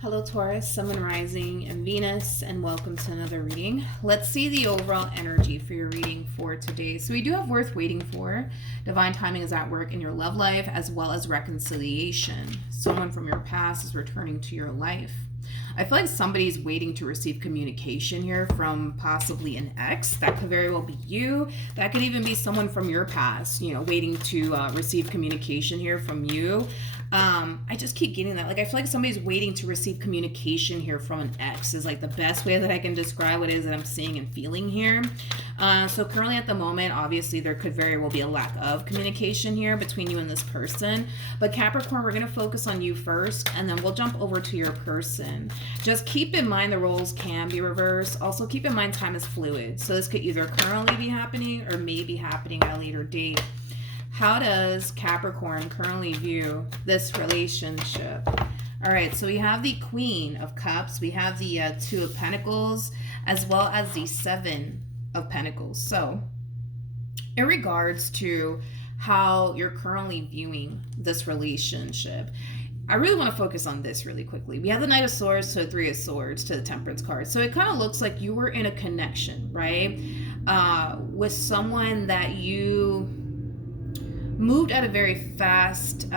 Hello Taurus, Sun, Moon, Rising, and Venus, and welcome to another reading. Let's see the overall energy for your reading for today. So we do have worth waiting for. Divine timing is at work in your love life as well as reconciliation. Someone from your past is returning to your life. I feel like somebody's waiting to receive communication here from possibly an ex. That could very well be you. That could even be someone from your past, waiting to receive communication here from you. I just keep getting that. Like, I feel like somebody's waiting to receive communication here from an ex is like the best way that I can describe what it is that I'm seeing and feeling here. So currently at the moment, obviously there could very well be a lack of communication here between you and this person. But Capricorn, we're going to focus on you first, and then we'll jump over to your person. Just keep in mind the roles can be reversed. Also keep in mind time is fluid. So this could either currently be happening or may be happening at a later date. How does Capricorn currently view this relationship? All right, so we have the Queen of Cups. We have the Two of Pentacles, as well as the Seven of Pentacles. So in regards to how you're currently viewing this relationship, I really want to focus on this really quickly. We have the Knight of Swords to the Three of Swords to the Temperance card. So it kind of looks like you were in a connection, right? With someone that you moved at a very fast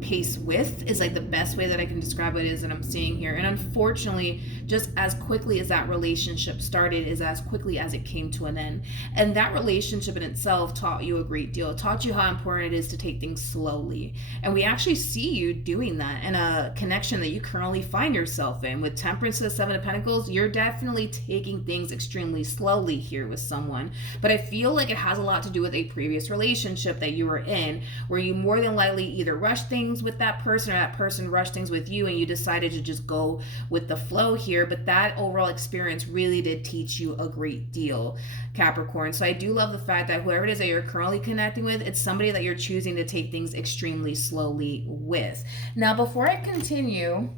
pace with is like the best way that I can describe what it is that I'm seeing here. And unfortunately, just as quickly as that relationship started is as quickly as it came to an end. And that relationship in itself taught you a great deal. It taught you how important it is to take things slowly. And we actually see you doing that in a connection that you currently find yourself in. With Temperance to the Seven of Pentacles, you're definitely taking things extremely slowly here with someone. But I feel like it has a lot to do with a previous relationship that you were in, where you more than likely either rushed things with that person or that person rushed things with you, and you decided to just go with the flow here. But that overall experience really did teach you a great deal, Capricorn. So I do love the fact that whoever it is that you're currently connecting with, it's somebody that you're choosing to take things extremely slowly with. Now, before I continue,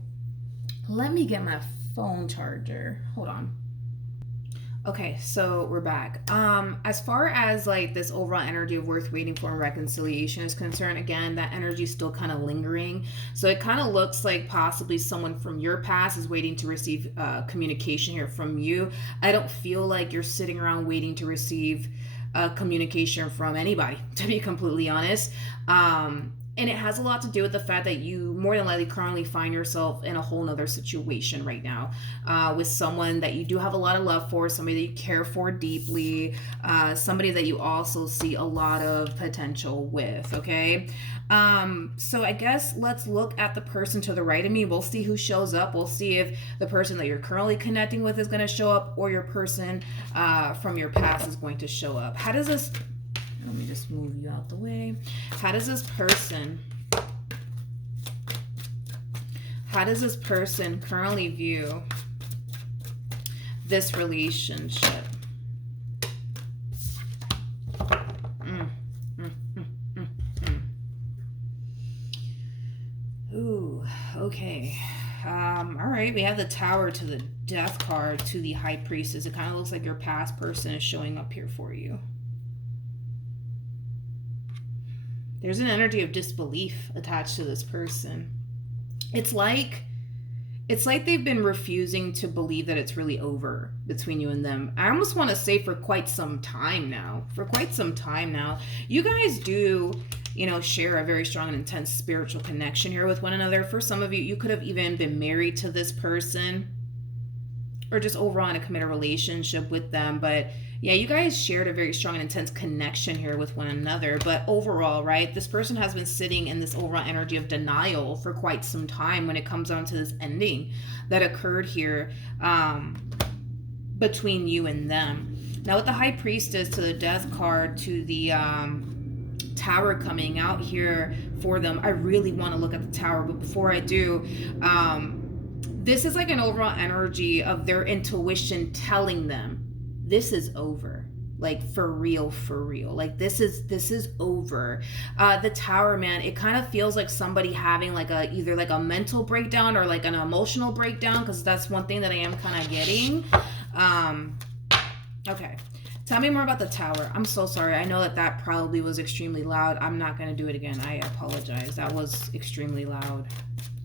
let me get my phone charger. Hold on. Okay, so we're back. As far as like this overall energy of worth waiting for and reconciliation is concerned, again, that energy is still kind of lingering. So it kind of looks like possibly someone from your past is waiting to receive communication here from you. I don't feel like you're sitting around waiting to receive communication from anybody, to be completely honest. And it has a lot to do with the fact that you more than likely currently find yourself in a whole nother situation right now with someone that you do have a lot of love for, somebody that you care for deeply, somebody that you also see a lot of potential with, okay? So I guess let's look at the person to the right of me. We'll see who shows up. We'll see if the person that you're currently connecting with is going to show up, or your person from your past is going to show up. How does this... Let me just move you out the way. How does this person currently view this relationship? Ooh, okay. All right, we have the Tower to the Death card to the High Priestess. It kind of looks like your past person is showing up here for you. There's an energy of disbelief attached to this person. It's like they've been refusing to believe that it's really over between you and them. I almost want to say for quite some time now. You guys do, share a very strong and intense spiritual connection here with one another. For some of you, you could have even been married to this person or just overall in a committed relationship with them. But yeah, you guys shared a very strong and intense connection here with one another. But overall, right, this person has been sitting in this overall energy of denial for quite some time when it comes down to this ending that occurred here between you and them. Now with the High Priestess to the Death card to the Tower coming out here for them, I really want to look at the Tower. But before I do, this is like an overall energy of their intuition telling them this is over, like for real. Like this is over. The Tower, man, it kind of feels like somebody having like either like a mental breakdown or like an emotional breakdown, because that's one thing that I am kind of getting. Okay, tell me more about the Tower. I'm so sorry. I know that probably was extremely loud. I'm not going to do it again. I apologize. That was extremely loud.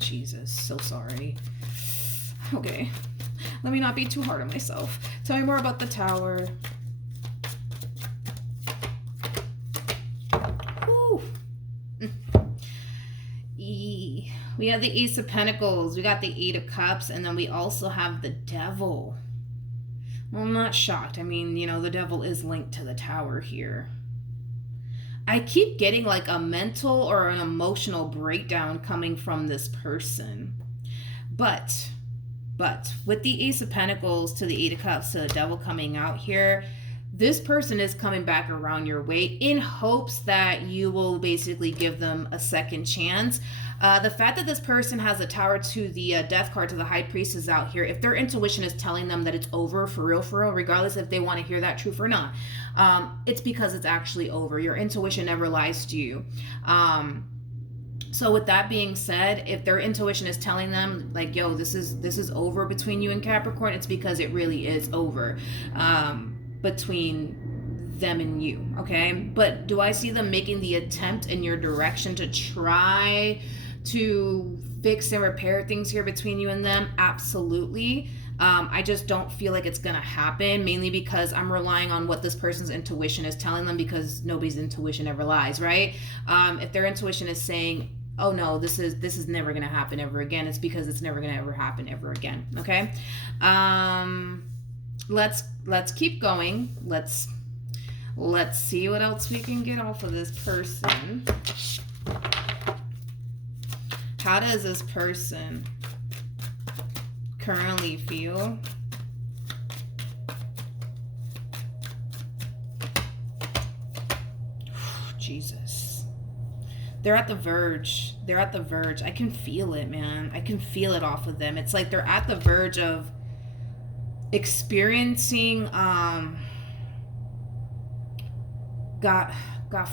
Jesus, so sorry. Okay, let me not be too hard on myself. Tell me more about the Tower. Whew. We have the Ace of Pentacles, we got the Eight of Cups, and then we also have the Devil. Well, I'm not shocked. I mean, you know, the Devil is linked to the Tower here. I keep getting like a mental or an emotional breakdown coming from this person. But with the Ace of Pentacles to the Eight of Cups to the Devil coming out here, this person is coming back around your way in hopes that you will basically give them a second chance. The fact that this person has a Tower to the Death card to the High Priestess out here, if their intuition is telling them that it's over for real, regardless if they want to hear that truth or not, it's because it's actually over. Your intuition never lies to you. So with that being said, if their intuition is telling them like, yo, this is over between you and Capricorn, it's because it really is over between them and you, okay? But do I see them making the attempt in your direction to try to fix and repair things here between you and them? Absolutely. I just don't feel like it's gonna happen, mainly because I'm relying on what this person's intuition is telling them, because nobody's intuition ever lies, right? If their intuition is saying, oh no, this is never gonna happen ever again, it's because it's never gonna ever happen ever again, okay? Let's keep going. Let's see what else we can get off of this person. How does this person currently feel? Jesus. They're at the verge. They're at the verge. I can feel it, man. I can feel it off of them. It's like they're at the verge of experiencing God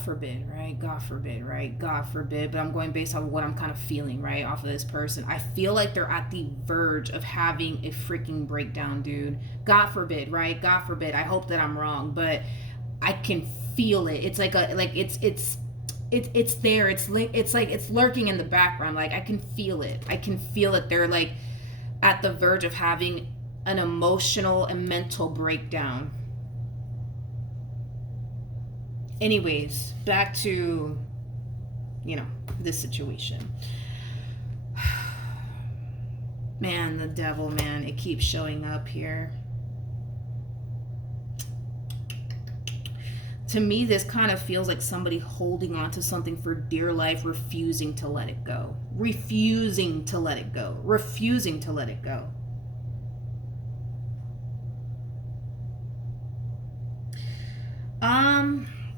forbid, right? God forbid, right? God forbid. But I'm going based on what I'm kind of feeling, right? Off of this person. I feel like they're at the verge of having a freaking breakdown, dude. God forbid, right? God forbid. I hope that I'm wrong, but I can feel it. It's like it's there. It's like it's lurking in the background. Like I can feel it. I can feel that they're like at the verge of having an emotional and mental breakdown. Anyways, back to, you know, this situation. Man, the Devil, man, it keeps showing up here. To me, this kind of feels like somebody holding on to something for dear life, refusing to let it go. Refusing to let it go. Refusing to let it go.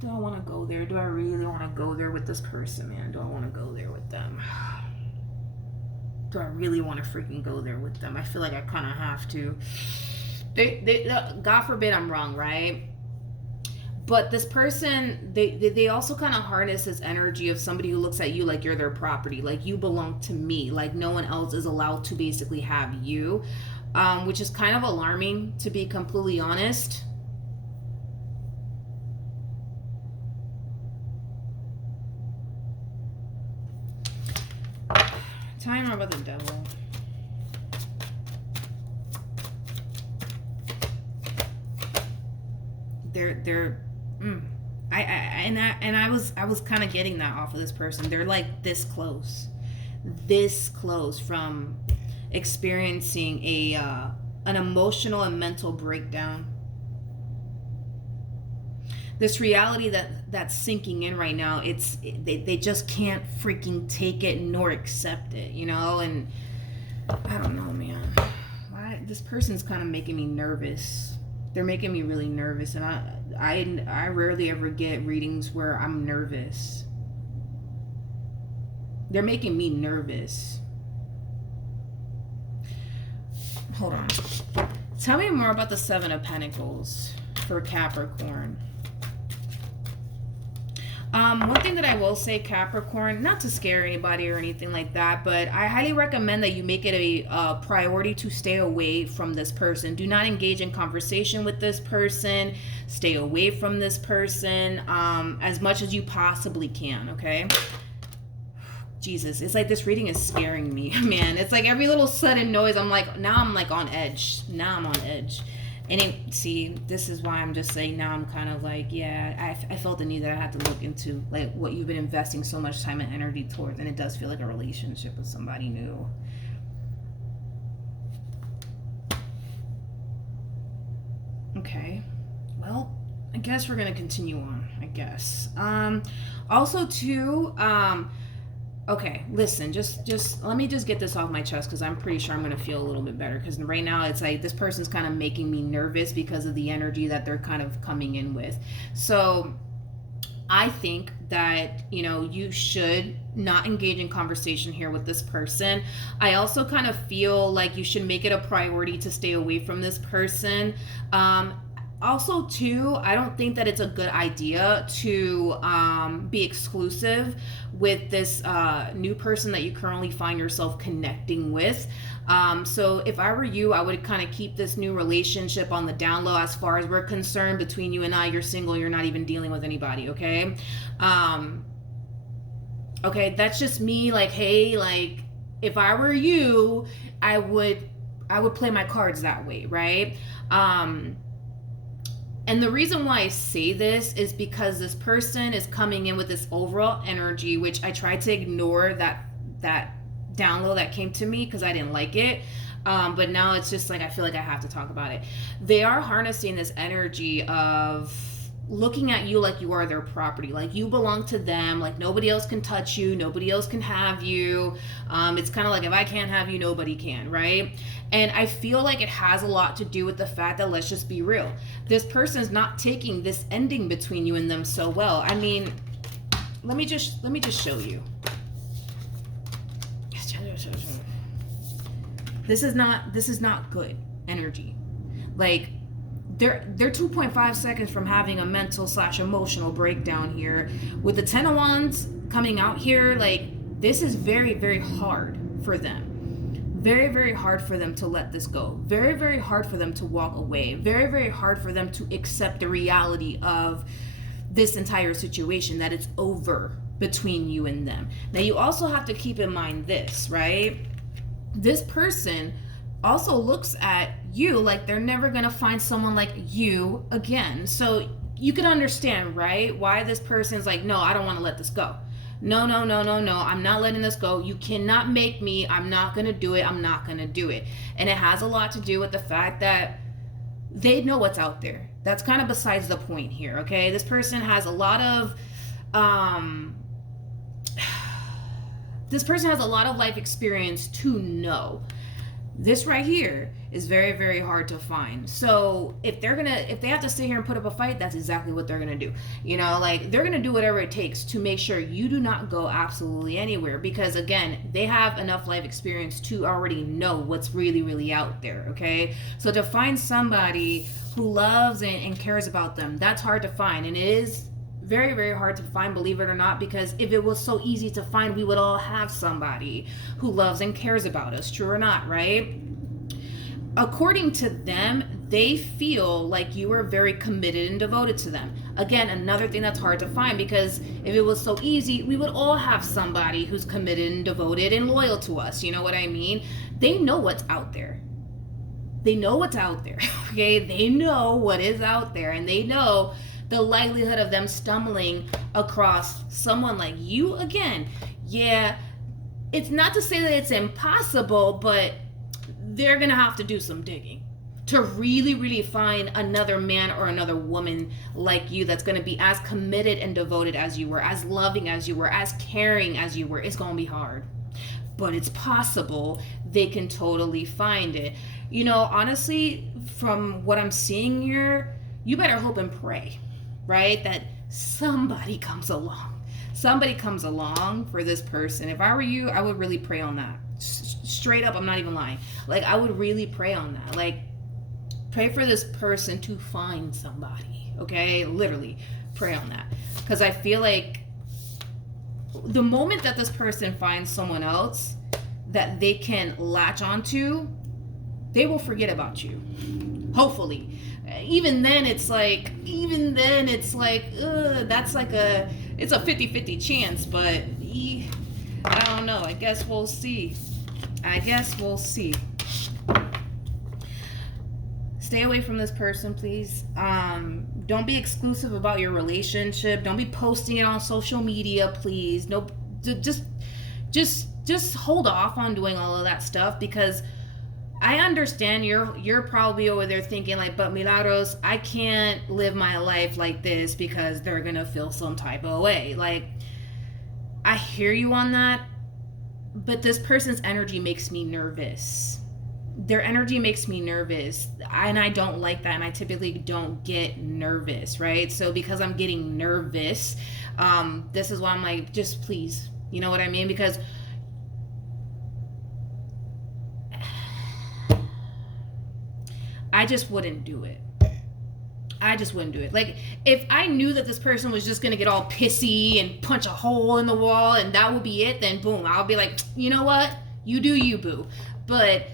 Do I want to go there? Do I really want to go there with this person, man? Do I want to go there with them? Do I really want to freaking go there with them? I feel like I kind of have to. God forbid I'm wrong, right? But this person, they also kind of harness this energy of somebody who looks at you like you're their property, like you belong to me, like no one else is allowed to basically have you, which is kind of alarming, to be completely honest. Tell me more about the Devil. I was kind of getting that off of this person. They're like this close from experiencing an emotional and mental breakdown. This reality that's sinking in right now, they just can't freaking take it nor accept it, you know? And I don't know, man. This person's kind of making me nervous. They're making me really nervous, and I rarely ever get readings where I'm nervous. They're making me nervous. Hold on. Tell me more about the Seven of Pentacles for Capricorn. One thing that I will say, Capricorn, not to scare anybody or anything like that, but I highly recommend that you make it a priority to stay away from this person. Do not engage in conversation with this person. Stay away from this person as much as you possibly can, okay? Jesus, it's like this reading is scaring me, man. It's like every little sudden noise, I'm like on edge. Now I'm on edge. And see, this is why I'm just saying now I'm kind of like, yeah, I felt the need that I had to look into like what you've been investing so much time and energy towards, and it does feel like a relationship with somebody new. Okay, well, I guess we're gonna continue on, I guess. Also too, okay, listen, just let me just get this off my chest because I'm pretty sure I'm going to feel a little bit better, because right now it's like this person's kind of making me nervous because of the energy that they're kind of coming in with. So I think that, you know, you should not engage in conversation here with this person. I also kind of feel like you should make it a priority to stay away from this person. Also, too, I don't think that it's a good idea to be exclusive with this new person that you currently find yourself connecting with. So if I were you, I would kind of keep this new relationship on the down low as far as we're concerned. Between you and I, you're single, you're not even dealing with anybody, okay? Okay, that's just me. Like, hey, like, if I were you, I would play my cards that way, right? And the reason why I say this is because this person is coming in with this overall energy, which I tried to ignore that down low that came to me because I didn't like it. But now it's just like I feel like I have to talk about it. They are harnessing this energy of looking at you like you are their property, like you belong to them, like nobody else can touch you, nobody else can have you. It's kind of like if I can't have you, nobody can, right? And I feel like it has a lot to do with the fact that, let's just be real, this person's not taking this ending between you and them so well. I mean, let me just show you. This is not good energy. Like, they're 2.5 seconds from having a mental / emotional breakdown here. With the 10 of Wands coming out here, like, this is very, very hard for them. Very, very hard for them to let this go. Very, very hard for them to walk away. Very, very hard for them to accept the reality of this entire situation, that it's over between you and them. Now, you also have to keep in mind this, right? This person also looks at you like they're never going to find someone like you again. So you can understand, right, why this person's like, no, I don't want to let this go. No, I'm not letting this go. You cannot make me. I'm not going to do it. I'm not going to do it. And it has a lot to do with the fact that they know what's out there. That's kind of besides the point here, okay? This person has a lot of life experience to know. This right here is very, very hard to find. So if they have to sit here and put up a fight, that's exactly what they're gonna do. You know, like, they're gonna do whatever it takes to make sure you do not go absolutely anywhere, because again, they have enough life experience to already know what's really, really out there, okay? So to find somebody who loves and cares about them, that's hard to find. And it is very, very hard to find, believe it or not, because if it was so easy to find, we would all have somebody who loves and cares about us, true or not, right? According to them, they feel like you are very committed and devoted to them. Again, another thing that's hard to find, because if it was so easy, we would all have somebody who's committed and devoted and loyal to us. You know what I mean? They know what's out there. They know what's out there, okay? They know what is out there, and they know the likelihood of them stumbling across someone like you again. Yeah, it's not to say that it's impossible, but they're gonna have to do some digging to really, really find another man or another woman like you that's gonna be as committed and devoted as you were, as loving as you were, as caring as you were. It's gonna be hard, but it's possible. They can totally find it. You know, honestly, from what I'm seeing here, you better hope and pray, right, that somebody comes along. Somebody comes along for this person. If I were you, I would really pray on that. Straight up, I'm not even lying. Like, I would really pray on that. Like, pray for this person to find somebody, okay? Literally, pray on that. Because I feel like the moment that this person finds someone else that they can latch onto, they will forget about you. Hopefully. Even then it's like, that's like it's a 50-50 chance, but I don't know. I guess we'll see. Stay away from this person, please. Don't be exclusive about your relationship. Don't be posting it on social media, please. No, just hold off on doing all of that stuff, because I understand you're probably over there thinking like, but Milagros, I can't live my life like this because they're gonna feel some type of way. Like, I hear you on that, but this person's energy makes me nervous. Their energy makes me nervous, and I don't like that, and I typically don't get nervous, right? So because I'm getting nervous, this is why I'm like, just please, you know what I mean? Because I just wouldn't do it. Like, if I knew that this person was just gonna get all pissy and punch a hole in the wall and that would be it, then boom, I'll be like, you know what? You do you, boo. But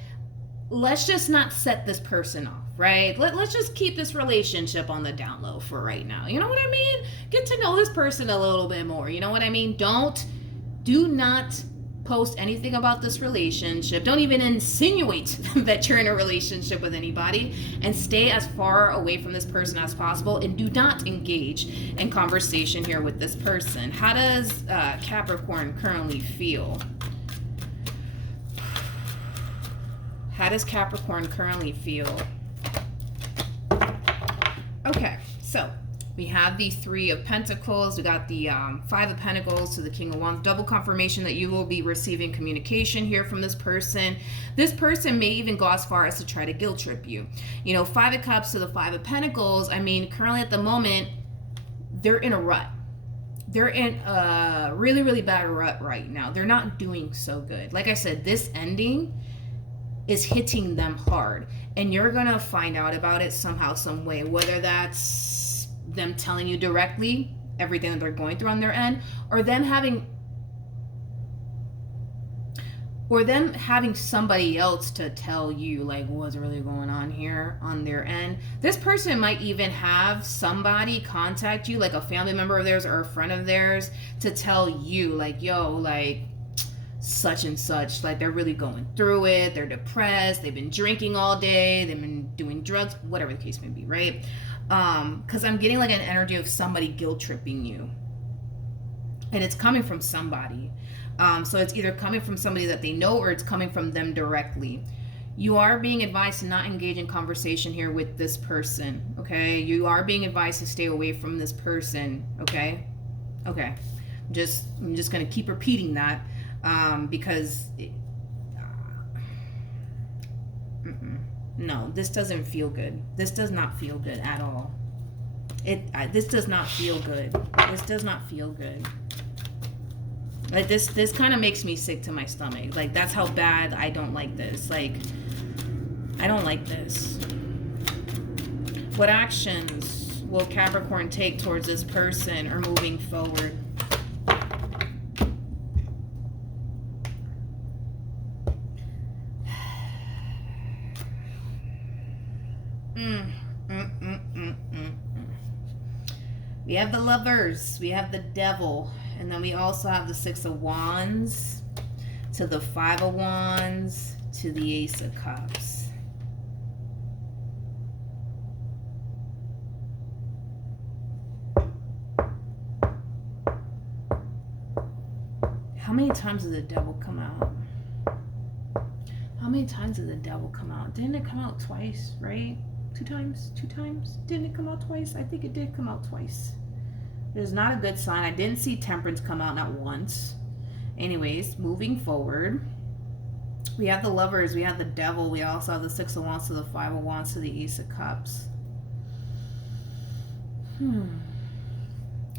let's just not set this person off, right? Let's just keep this relationship on the down low for right now. You know what I mean? Get to know this person a little bit more. You know what I mean? Do not post anything about this relationship. Don't even insinuate that you're in a relationship with anybody, and stay as far away from this person as possible, and do not engage in conversation here with this person. How does Capricorn currently feel? How does Capricorn currently feel? Okay, so we have the Three of Pentacles. We got the Five of Pentacles to the King of Wands. Double confirmation that you will be receiving communication here from this person. This person may even go as far as to try to guilt trip you. You know, Five of Cups to the Five of Pentacles. I mean, currently at the moment, they're in a rut. They're in a really, really bad rut right now. They're not doing so good. Like I said, this ending is hitting them hard, and you're gonna find out about it somehow, some way, whether that's them telling you directly everything that they're going through on their end, or them having somebody else to tell you like what's really going on here on their end. This person might even have somebody contact you, like a family member of theirs or a friend of theirs, to tell you like, yo, like such and such, like they're really going through it, they're depressed, they've been drinking all day, they've been doing drugs, whatever the case may be, right? Because I'm getting like an energy of somebody guilt tripping you, and it's coming from somebody. So it's either coming from somebody that they know, or it's coming from them directly. You are being advised to not engage in conversation here with this person, okay? You are being advised to stay away from this person, okay? Okay. I'm just gonna keep repeating that, because no, this doesn't feel good. This does not feel good at all. This does not feel good. This does not feel good. Like this kind of makes me sick to my stomach. Like, that's how bad I don't like this. Like, I don't like this. What actions will Capricorn take towards this person or moving forward? We have the Lovers, we have the Devil, and then we also have the Six of Wands to the Five of Wands to the Ace of Cups. How many times did the Devil come out? How many times did the Devil come out? Didn't it come out twice, right? Two times? Didn't it come out twice? I think it did come out twice. It is not a good sign. I didn't see Temperance come out, not once. Anyways, moving forward, we have the Lovers, we have the Devil, we also have the Six of Wands to the Five of Wands to the Ace of Cups.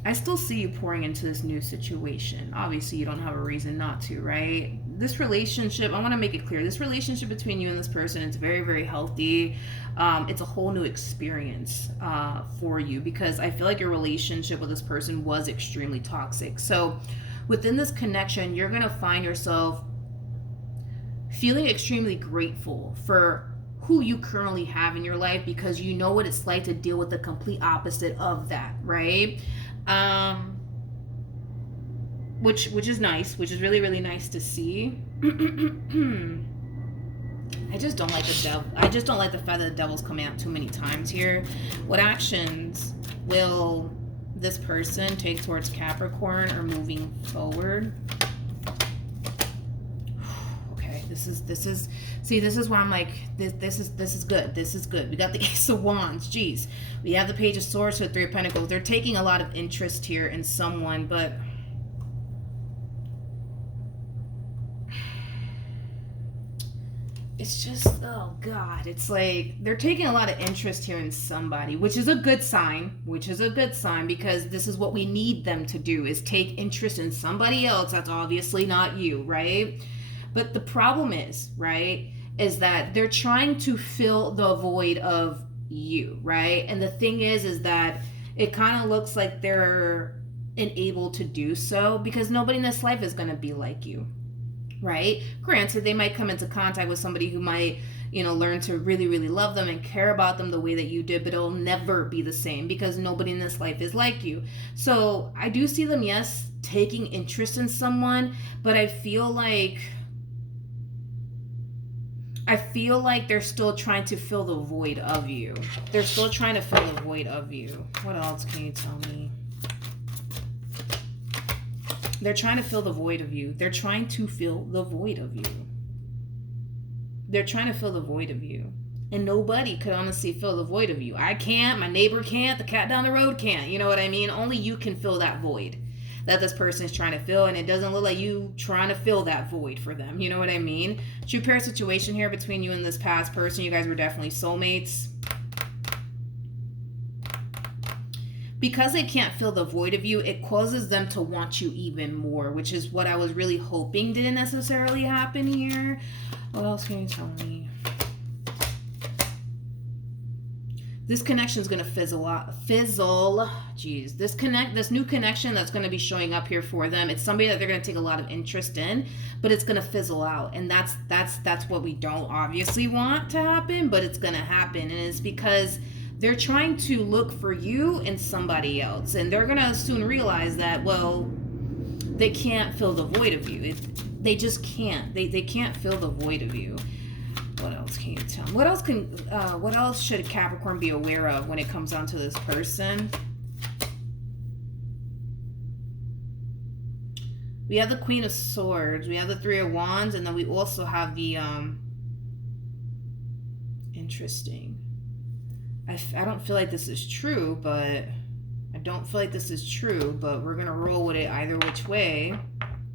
I still see you pouring into this new situation. Obviously, you don't have a reason not to, right? This relationship, I want to make it clear, this relationship between you and this person, it's very, very healthy. It's a whole new experience for you, because I feel like your relationship with this person was extremely toxic. So within this connection, you're going to find yourself feeling extremely grateful for who you currently have in your life, because you know what it's like to deal with the complete opposite of that, right? which is nice, which is really, really nice to see. I just don't like the devil. I just don't like the fact that the devil's coming out too many times here. What actions will this person take towards Capricorn or moving forward? Okay, this is see, this is where I'm like, this is good. This is good. We got the Ace of Wands. Jeez. We have the Page of Swords to the Three of Pentacles. They're taking a lot of interest here in someone, but it's just, oh God, it's like they're taking a lot of interest here in somebody, which is a good sign, because this is what we need them to do, is take interest in somebody else that's obviously not you, right? But the problem is, right, is that they're trying to fill the void of you, right? And the thing is that it kind of looks like they're unable to do so because nobody in this life is going to be like you. Right? Granted, they might come into contact with somebody who might, learn to really, really love them and care about them the way that you did, but it'll never be the same because nobody in this life is like you. So I do see them, yes, taking interest in someone, but I feel like they're still trying to fill the void of you. They're still trying to fill the void of you. What else can you tell me? They're trying to fill the void of you. They're trying to fill the void of you. They're trying to fill the void of you. And nobody could honestly fill the void of you. I can't. My neighbor can't. The cat down the road can't. You know what I mean? Only you can fill that void that this person is trying to fill. And it doesn't look like you trying to fill that void for them. You know what I mean? True pair situation here between you and this past person. You guys were definitely soulmates. Because they can't fill the void of you, it causes them to want you even more, which is what I was really hoping didn't necessarily happen here. What else can you tell me? This connection is going to fizzle out. Jeez. This new connection that's going to be showing up here for them, it's somebody that they're going to take a lot of interest in, but it's going to fizzle out. And that's what we don't obviously want to happen, but it's going to happen. And it's because they're trying to look for you in somebody else. And they're going to soon realize that, well, they can't fill the void of you. They just can't. They can't fill the void of you. What else can you tell me? What else should Capricorn be aware of when it comes down to this person? We have the Queen of Swords. We have the Three of Wands. And then we also have the, interesting. I don't feel like this is true, but we're going to roll with it either which way.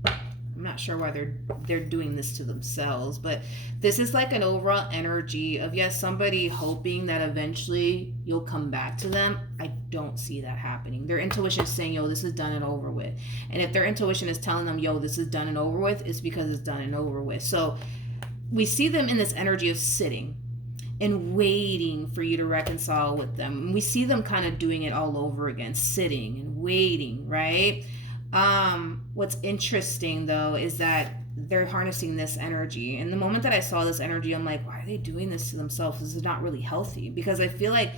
I'm not sure why they're doing this to themselves, but this is like an overall energy of, yes, somebody hoping that eventually you'll come back to them. I don't see that happening. Their intuition is saying, yo, this is done and over with. And if their intuition is telling them, yo, this is done and over with, it's because it's done and over with. So we see them in this energy of sitting and waiting for you to reconcile with them. And we see them kind of doing it all over again, sitting and waiting, right? What's interesting though is that they're harnessing this energy. And the moment that I saw this energy, I'm like, why are they doing this to themselves? This is not really healthy, because I feel like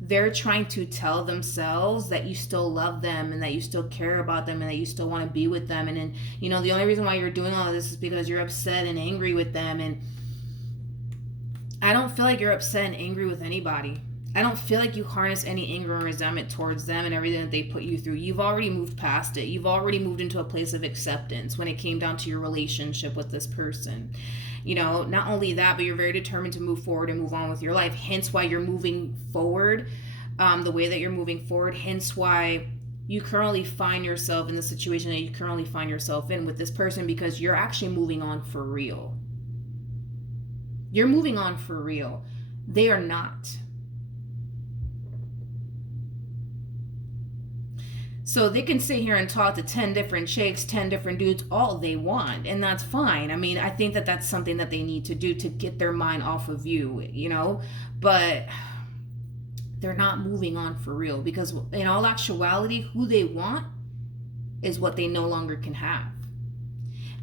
they're trying to tell themselves that you still love them and that you still care about them and that you still want to be with them. And then, the only reason why you're doing all of this is because you're upset and angry with them. And I don't feel like you're upset and angry with anybody. I don't feel like you harness any anger or resentment towards them and everything that they put you through. You've already moved past it. You've already moved into a place of acceptance when it came down to your relationship with this person. Not only that, but you're very determined to move forward and move on with your life. Hence why you're moving forward the way that you're moving forward. Hence why you currently find yourself in the situation that you currently find yourself in with this person, because you're actually moving on for real. You're moving on for real. They are not. So they can sit here and talk to 10 different chicks, 10 different dudes, all they want. And that's fine. I mean, I think that that's something that they need to do to get their mind off of you, But they're not moving on for real, because in all actuality, who they want is what they no longer can have.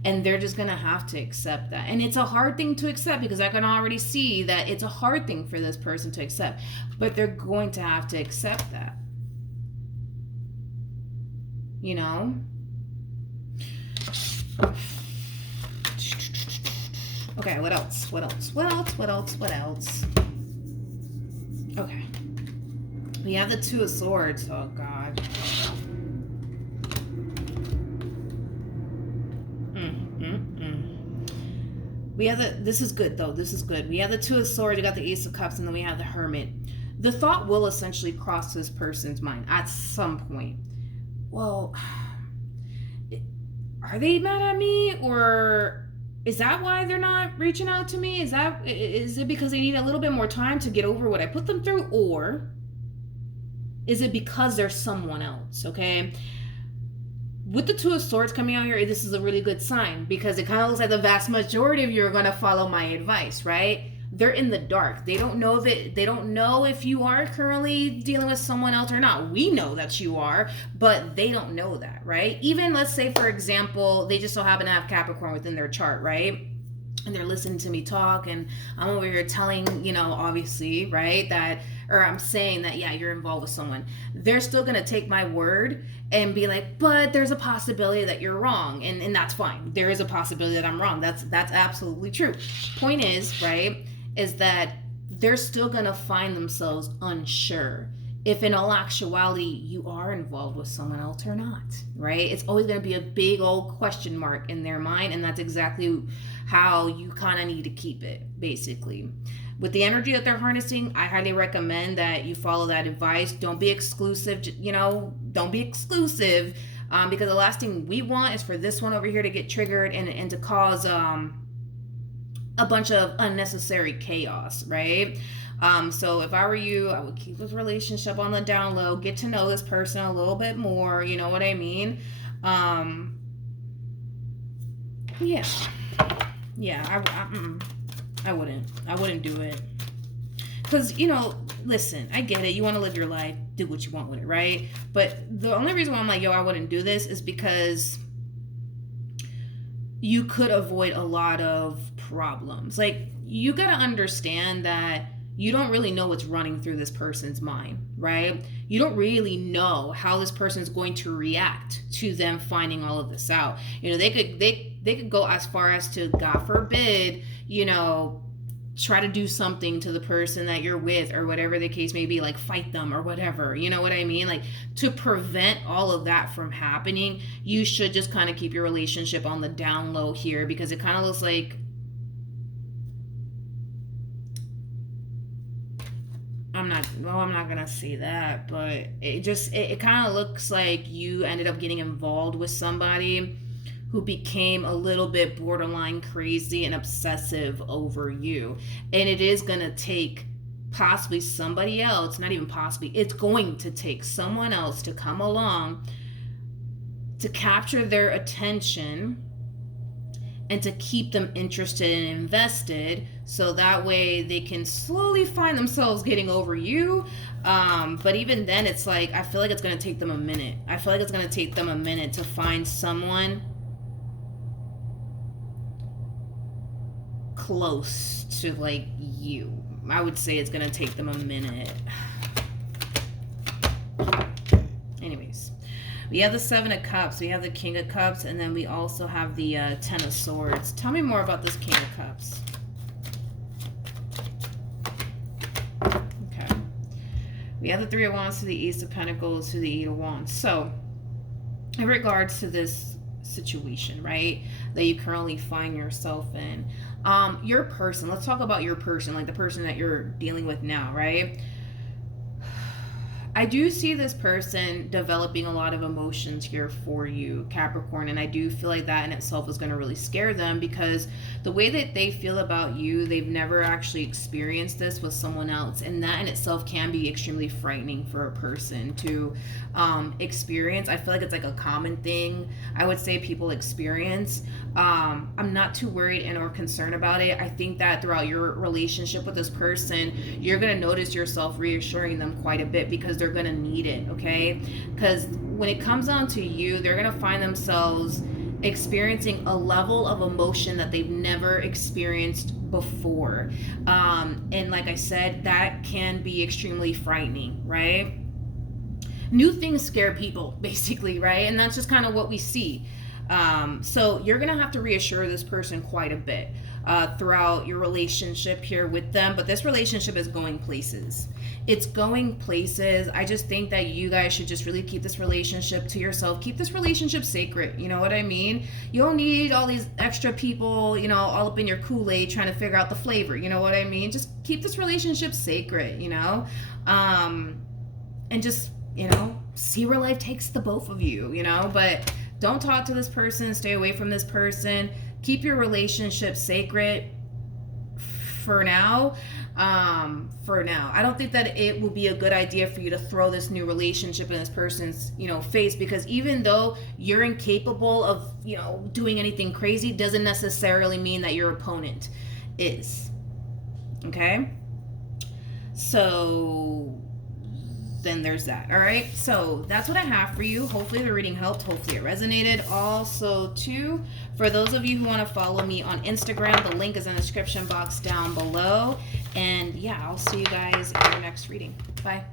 And they're just going to have to accept that. And it's a hard thing to accept, because I can already see that it's a hard thing for this person to accept. But they're going to have to accept that. Okay, what else? Okay. We have the Two of Swords. Oh, God. We have this is good, though. This is good. We have the Two of Swords, we got the Ace of Cups, and then we have the Hermit. The thought will essentially cross this person's mind at some point. Well, are they mad at me, or is that why they're not reaching out to me? Is it because they need a little bit more time to get over what I put them through, or is it because there's someone else? Okay, with the Two of Swords coming out here, this is a really good sign, because it kind of looks like the vast majority of you are going to follow my advice, right? They're in the dark. They don't know if you are currently dealing with someone else or not. We know that you are, but they don't know that, right? Even, let's say, for example, they just so happen to have Capricorn within their chart, right? And they're listening to me talk, and I'm over here telling, obviously, right, or I'm saying that, yeah, you're involved with someone. They're still going to take my word and be like, but there's a possibility that you're wrong. And that's fine. There is a possibility that I'm wrong. That's absolutely true. Point is, right, is that they're still going to find themselves unsure if in all actuality you are involved with someone else or not, right? It's always going to be a big old question mark in their mind, and that's exactly how you kind of need to keep it, basically. With the energy that they're harnessing, I highly recommend that you follow that advice. Don't be exclusive, don't be exclusive, because the last thing we want is for this one over here to get triggered and to cause a bunch of unnecessary chaos, right? So if I were you, I would keep this relationship on the down low, get to know this person a little bit more, you know what I mean? Yeah, I wouldn't do it. Because, listen, I get it. You want to live your life, do what you want with it, right? But the only reason why I'm like, I wouldn't do this is because you could avoid a lot of problems. Like, you got to understand that you don't really know what's running through this person's mind, right? You don't really know how this person is going to react to them finding all of this out. They could go as far as to, God forbid, try to do something to the person that you're with, or whatever the case may be, like fight them or whatever. You know what I mean? Like, to prevent all of that from happening, you should just kind of keep your relationship on the down low here, because it kind of looks like I'm not gonna say that, but it kind of looks like you ended up getting involved with somebody who became a little bit borderline crazy and obsessive over you. And it is gonna take possibly somebody else, not even possibly, it's going to take someone else to come along to capture their attention and to keep them interested and invested, so that way they can slowly find themselves getting over you. But even then, it's like, I feel like it's going to take them a minute. I feel like it's going to take them a minute to find someone close to, like, you. I would say it's going to take them a minute. Anyways. We have the Seven of Cups, we have the King of Cups, and then we also have the Ten of Swords. Tell me more about this King of Cups. Okay. We have the Three of Wands to the Ace of Pentacles to the Eight of Wands. So, in regards to this situation, right, that you currently find yourself in, your person, let's talk about your person, like the person that you're dealing with now, right? I do see this person developing a lot of emotions here for you, Capricorn, and I do feel like that in itself is going to really scare them, because the way that they feel about you, they've never actually experienced this with someone else, and that in itself can be extremely frightening for a person to experience. I feel like it's like a common thing I would say people experience. I'm not too worried and or concerned about it. I think that throughout your relationship with this person, you're going to notice yourself reassuring them quite a bit, because they're going to need it, okay? Because when it comes down to you, they're going to find themselves experiencing a level of emotion that they've never experienced before. And like I said, that can be extremely frightening, right? New things scare people, basically, right? And that's just kind of what we see. So you're going to have to reassure this person quite a bit throughout your relationship here with them. But this relationship is going places. It's going places. I just think that you guys should just really keep this relationship to yourself. Keep this relationship sacred. You know what I mean? You don't need all these extra people, you know, all up in your Kool-Aid trying to figure out the flavor. You know what I mean? Just keep this relationship sacred, you know? And just, you know, see where life takes the both of you, you know? But don't talk to this person. Stay away from this person. Keep your relationship sacred for now. I don't think that it will be a good idea for you to throw this new relationship in this person's, you know, face, because even though you're incapable of, you know, doing anything crazy, doesn't necessarily mean that your opponent is. Okay? So then there's that. All right, so that's what I have for you. Hopefully the reading helped. Hopefully it resonated. Also, too, for those of you who want to follow me on Instagram, the link is in the description box down below. And yeah, I'll see you guys in your next reading. Bye.